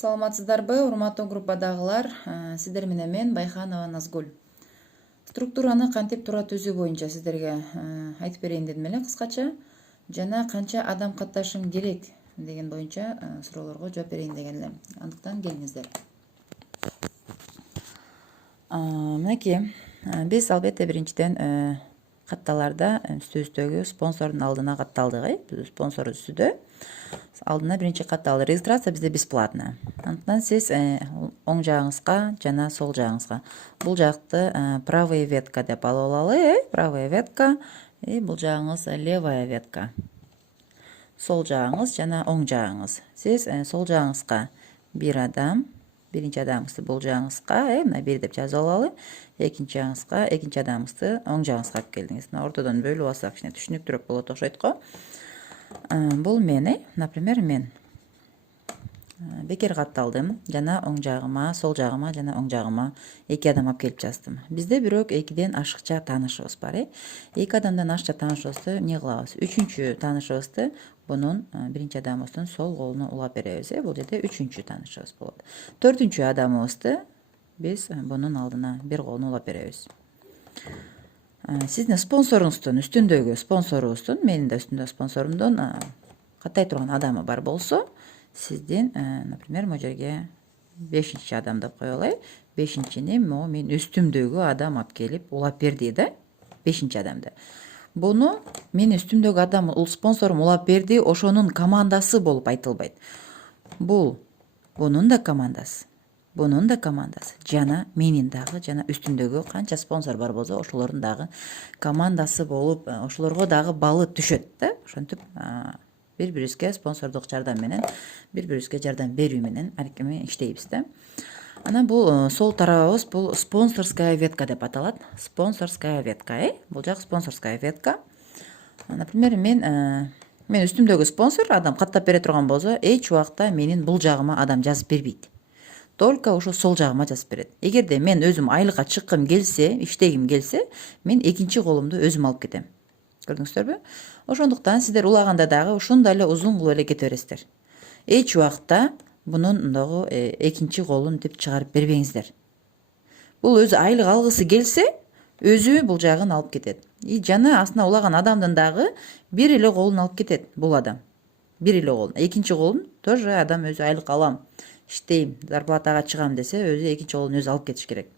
Саламатсыздарбы, урматтуу группадагылар? Сиздер менен мен Байханова Назгүл. Структураны кантип туура түзүү боюнча сиздерге айтып берейин дедим эле кыскача. Жана канча адам катташым керек деген боюнча суроолорго жооп берейин деген элем. Андыктан келиңиздер. Мынакей, биз албетте биринчиден катталарда үстүбүздөгү спонсордун алдына катталдык. Спонсор үстүдө алдына биринчи катталды. Регистрация бизде бесплатно. Андыктан сиз оң жагыңызга жана сол жагыңызга. Бул жакты правая ветка деп алып алалы. Правая ветка. Бул жагыңыз левая ветка. Сол жагыңыз жана оң жагыңыз. Сиз сол жагыңызга бир адам, биринчи адамыңызды бул жагыңызга, мына бир деп жазып алалы. Экинчи жагыңызга, экинчи адамыңызды оң жагыңызга алып келдиңиз. Мына ортодон бөлүп алсак кичине түшүнүктүүрөөк болот окшойт го. Бул мен, например, мен бекер катталдым. Жана оң жагыма, сол жагыма жана оң жагыма эки адам алып келип жаздым. Бизде бирок экиден ашыкча таанышыбыз бар. Эки адамдан ашыкча таанышыбызды эмне кылабыз? Үчүнчү таанышыбызды бунун биринчи адамыбыздын сол колуна улап беребиз. Бул жерде үчүнчү таанышыбыз болот. Төртүнчү адамыбызды биз бунун алдына бир колуна улап беребиз. Сиздин спонсоруңуздун үстүндөгү спонсорубуздун, менин да үстүндө спонсорумдун каттай турган адамы бар болсо, сиздин, например, могу жерге 5-чи адам деп коелу. 5-чини мен үстүмдөгү адам алып келип улап берди да. 5-чи адамды. Буну менин үстүмдөгү адам, спонсорум улап берди, ошонун командасы болуп айтылбайт. Бунун да командасы. Бунун да командасы. Жана менин дагы, жана үстүндөгү канча спонсор бар болсо, ошолордун дагы командасы болуп, ошолорго дагы балы түшөт да. Ошентип бири-бирибизге спонсордук жардам менен, бири-бирибизге жардам берүү менен аркеме иштейбиз да. Анан бул сол тарабыбыз бул спонсорская ветка деп аталат. Спонсорская ветка, бул жак спонсорская ветка. Например, мен үстүмдөгү спонсор адам каттап бере турган болсо, эч убакта менин бул жагыма адам жазып бербейт. Только ошо сол жагыма жазып берет. Эгерде мен өзүм айлыкка чыккым келсе, иштегим келсе, мен экинчи колумду өзүм алып кетем. Көрдүңүздөрбү? Ошондуктан сиздер улаганда дагы ушундай эле узун кылып эле кете бересиздер. Эч убакта бунун дагы экинчи колун деп чыгарып бербеңиздер. Бул өзү айлык алгысы келсе, өзү бул жагын алып кетет. Жана астына улаган адамдын дагы бир эле колун алып кетет бул адам. Бир эле колун. Экинчи колун тоже адам өзү айлык алам, иштейм, зарплатага чыгам десе, өзү экинчи колун өзү алып кетиш керек.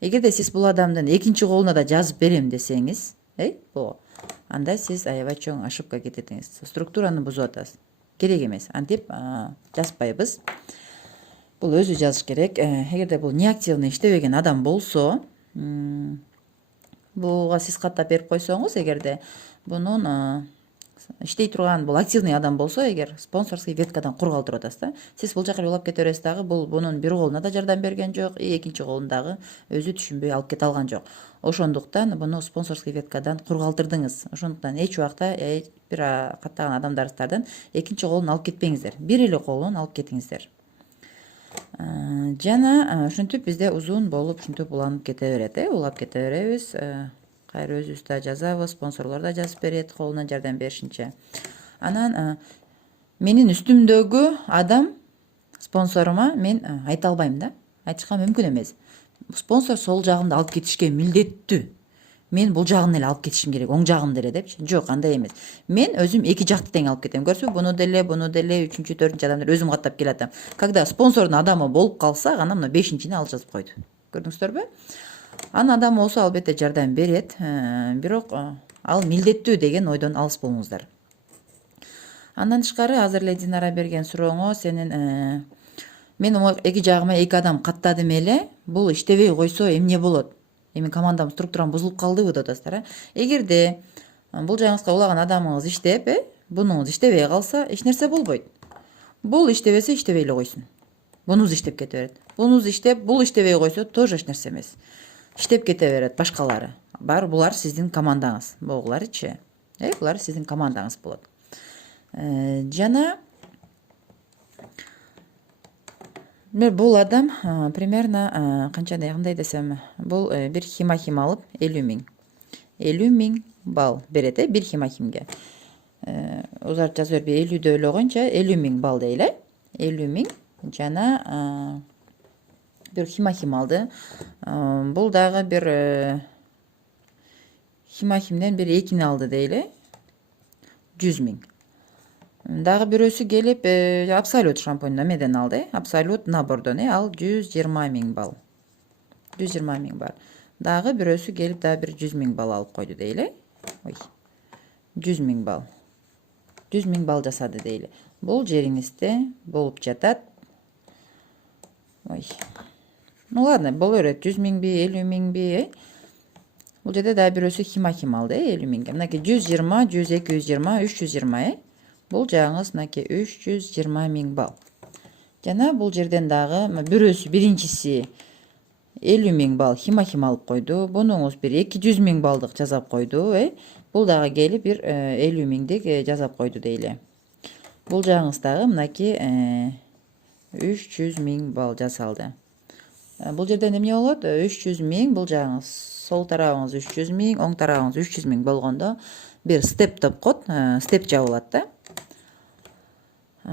Эгерде сиз бул адамдын экинчи колуна да жазып берем десеңиз, анда сиз аябай чоң ошибка кететиңиз. Структураны бузуп атасыз. Керек эмес. Антип жазбайбыз. Бул өзү жазыш керек. Эгерде бул неактивный иштебеген адам болсо, буга сиз каттап берип койсоңуз, эгерде бунун иштей турган бул активный адам болсо, эгер спонсорский веткадан кур калтырып атасыз да. Сиз бул жака улап кете бересиз дагы, бунун бир колуна да жардам берген жок, экинчи колун дагы өзү түшүнбөй алып кете алган жок. Ошондуктан буну спонсорский веткадан кур калтырдыңыз. Ошондуктан эч убакта бир каттаган адамдарыңыздардан экинчи колун алып кетпеңиздер. Бир эле колун алып кетиңиздер. Жана ошентип бизде узун болуп ушинтип уланып кете берет, улап кете беребиз. Кайра өзүбүз да жазабыз, спонсорлор да жазып берет, колунан жардам беришинче. Анан менин үстүмдөгү адам спонсорума мен айта албайм да. Айтышка мүмкүн эмес. Спонсор сол жагымды алып кетишке милдеттүү. Мен бул жагын эле алып кетишим керек, оң жагымды эле депчи. Жок, андай эмес. Мен өзүм эки жакты тең алып кетем. Көрсүңбү, буну деле, үчүнчү, төртүнчү адамдар өзүм каттап келатам. Когда спонсордун адамы болуп калса, ана мына 5-чини ал жазып койду. Көрдүңүздөрбү? Анын адамы болсо албетте жардам берет, бирок ал милдеттүү деген ойдон алыс болуңуздар. Андан тышкары, азыр эле Динара берген сурооңо сенин мен эки жагыма эки адам каттадым эле, бул иштебей койсо эмне болот? Эми командам структурам бузулуп калдыбы деп атасыздар. Эгерде бул жагыңызга улаган адамыңыз иштеп, бунуңуз иштебей калса, эч нерсе болбойт. Бул иштебесе, иштебей эле койсун. Бунуз иштеп кете берет. Бунуз иштеп, бул иштебей койсо, тоже эч нерсе эмес. Иштеп кете берет башкалары. Бар, булар сиздин командаңыз. Бугуларчы. Булар сиздин командаңыз болот. Жана бул адам примерно кандай десем, бул бир химахим алып 50 000. 50 000 балл берет, бир химахимге. Узарып жазып бербей 50 дөөлөгөнчө 50 000 балл дейли. 50 000 жана bir Himahim aldı. Бул дагы bir Himahim'den bir ekini aldı deyli. 100 ming. Дагы бирөөсү келип Absolut шампуньдан меден алды. Absolut набордон ал 120 миң бал. 120 миң бар. Дагы бирөөсү келип дагы bir 100 миң бал алып койду дейли. Ой. 100 миң бал. 100 миң бал жасады дейли. Бул жериңизде болуп жатат. Ой. Ну ладно, боло берет. 100 миңби, 50 миңби, Бул жерде дагы бирөөсү Himahim алды, 50 миңге. Мынакей 120, 100, 220, 320, Бул жагыңыз мынакей 320 миң бал. Жана бул жерден дагы бирөөсү биринчиси 50 миң бал Himahim алып койду. Бунуңуз bir 200 миң балдык жасап койду, Бул дагы келип bir 50 миңдик жасап койду дейли. Бул жагыңыз дагы мынакей 300 миң бал жасалды. Бул жерден эмне болот? 300 миң, бул жагыңыз сол тарабыңыз 300 миң, оң тарабыңыз 300 миң болгондо bir step деп коет, step жабылат да.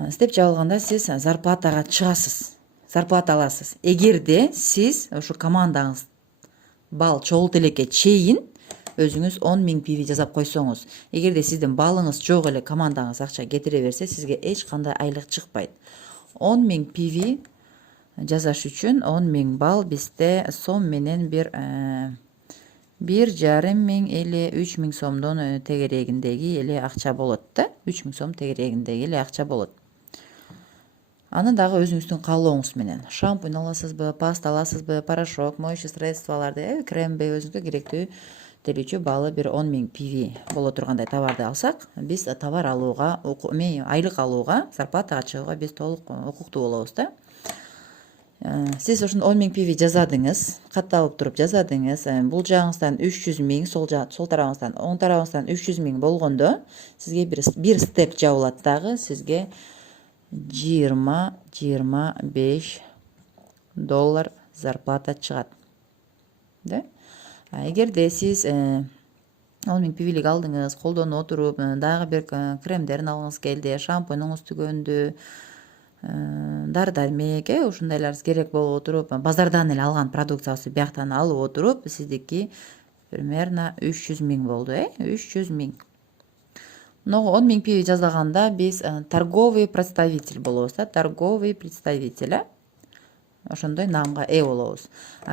Step жабылганда сиз зарплатага чыгасыз. Зарплата аласыз. Эгерде сиз ушу командаңыз бал чогулт элекке чейин өзүңүз 10 миң PV жасап койсоңуз, эгерде сиздин балыңыз жок эле командаңыз акча кетире берсе, сизге эч кандай айлык чыкпайт. 10 миң PV жасаш үчүн 10 миң бал бизде сом менен bir жарым миң эле 3 миң сомдон тегерегиндеги эле акча болот да. 3 миң сом тегерегиндеги эле акча болот. Аны дагы өзүңүздүн каалооңуз менен. Шампунь аласызбы, паста аласызбы, порошок, моющий средстволарды, кремби өзүңүзгө керектүү делүүчү балы bir 10 миң PV боло тургандай товарды алсак, биз товар алууга, айлык алууга, зарплатага чыгууга биз толук укуктуу болобуз да. Сиз ошондо 10 миң PV жазадыңыз, катталып туруп жазадыңыз. Бул жагыңыздан 300 миң, сол тарабыңыздан, оң тарабыңыздан 300 миң болгондо, сизге bir step жабылат дагы, сизге $20-25 зарплата чыгат. Да? Эгерде сиз 10 миң PV'лик алдыңыз, колдонуп отуруп, дагы bir кремдерин алгыңыз келди, шампунуңуз түгөндү, дары-дармек, ушундайлар керек болуп отуруп, базардан эле алган продукциябызды бияктан алып отуруп, сиздики примерно 300 миң болду, 300 миң. Мынага 10 миң PV жазлаганда биз торговый представитель болобуз да, торговый представитель, ошондой наамга ээ болобуз.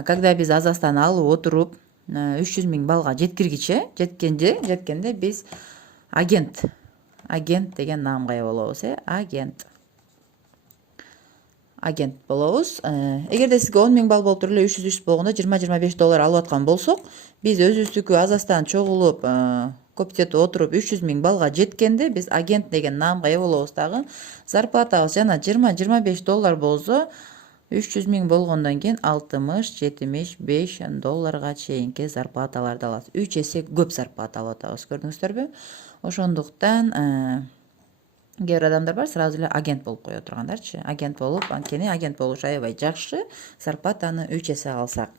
Когда биз азастан алып отуруп, 300 миң балга жеткенде биз агент деген наамга ээ болобуз, агент болобуз. Эгерде сизге 10 миң бал болуп туруп эле 300 болгондо $20-25 алып аткан болсок, биз өзүбүздүкү азастан чогулуп, көптөтүп отуруп 300 миң балга жеткенде биз агент деген наамга ээ болобуз дагы. Зарплатабыз жана $20-25 болсо, 300 миң болгондон кийин $60-75 чейинки зарплаталарды алабыз. 3 эсе көп зарплата алып атабыз, көрдүңүздөрбү? Ошондуктан кээ бир адамдар бар, сразу эле агент болуп кое тургандарчы. Агент болуп, анткени агент болуш аябай жакшы, зарплатаны 3 эсе алсак.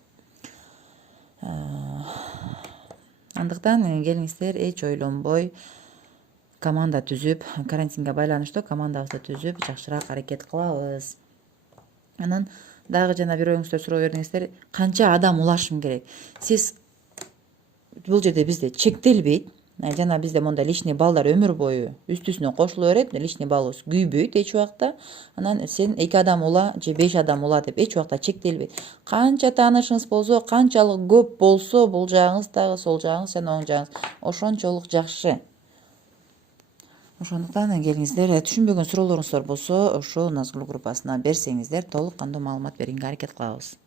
Андыктан келиңиздер, эч ойлонбой команда түзүп, карантинге байланыштуу командабызды түзүп, жакшыраак аракет кылабыз. Анан дагы жана бир оюңуздар суроо бердиңиздер, канча адам улашым керек? Сиз бул жерде бизде чектелбейт. Жана бизде мондай личный балдар өмүр бою үстүсүнө кошуло берет, личный балыбыз күйбөйт эч убакта. Анан сен 2 адам ула же 5 адам ула деп эч убакта чектелбейт. Канча таанышыңыз болсо, канчалык көп болсо, бул жагыңыз дагы, сол жагыңыз жана оң жагыңыз ошончолук жакшы. Ошондуктан келиңиздер, түшүнбөгөн суроолоруңуздар болсо, ошо Назгүл группасына берсеңиздер, толук кандуу маалымат берүүгө аракет кылабыз.